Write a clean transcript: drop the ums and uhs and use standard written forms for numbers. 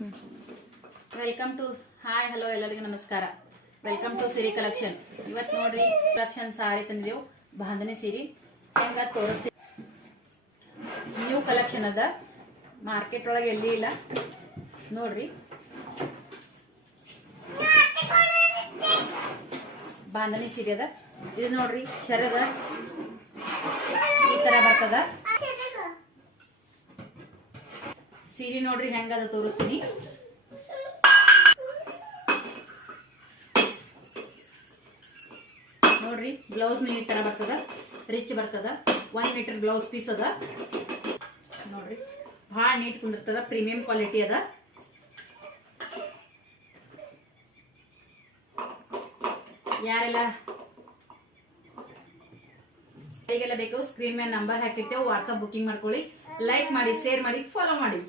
Welcome to hi hello ಎಲ್ಲರಿಗೂ ನಮಸ್ಕಾರ. Welcome to Siri collection. ಇವತ್ತು ನೋಡ್ರಿ ಕಲೆಕ್ಷನ್ ಸಾರಿ ತಂದಿದ್ದೆವು. ಬಾಂಧನಿ ಸೀರೆ ಹೆಂಗ ತೋರಿಸ್ತೀವಿ. ನ್ಯೂ ಕಲೆಕ್ಷನ್ ಅದ, ಮಾರ್ಕೆಟ್ ಒಳಗೆ ಎಲ್ಲಿ ಇಲ್ಲ ನೋಡ್ರಿ. ಬಾಂಧನಿ ಸೀರೆ ಅದ. ಇದು ನೋಡ್ರಿ ಶರಗ ಈ ತರ ಬರ್ತದ. ಸೀರೆ ನೋಡ್ರಿ ಹೆಂಗದ ತೋರಿಸ್ತೀನಿ. ನೋಡ್ರಿ ಬ್ಲೌಸ್ ಈ ತರ ಬರ್ತದ, ರಿಚ್ ಬರ್ತದ. 1 ಮೀಟರ್ ಬ್ಲೌಸ್ ಪೀಸ್ ಅದ ನೋಡ್ರಿ. ಬಹಳ ನೀಟ್ ಕುಂದಿರ್ತದ, ಪ್ರೀಮಿಯಂ ಕ್ವಾಲಿಟಿ ಅದ. ಯಾರೆಲ್ಲ ಬೇಕು ಸ್ಕ್ರೀನ್ ಮೇಲೆ ನಂಬರ್ ಹಾಕಿರ್ತೇವೆ, ವಾಟ್ಸ್ಆಪ್ ಬುಕಿಂಗ್ ಮಾಡ್ಕೊಳ್ಳಿ. ಲೈಕ್ ಮಾಡಿ, ಶೇರ್ ಮಾಡಿ, ಫಾಲೋ ಮಾಡಿ.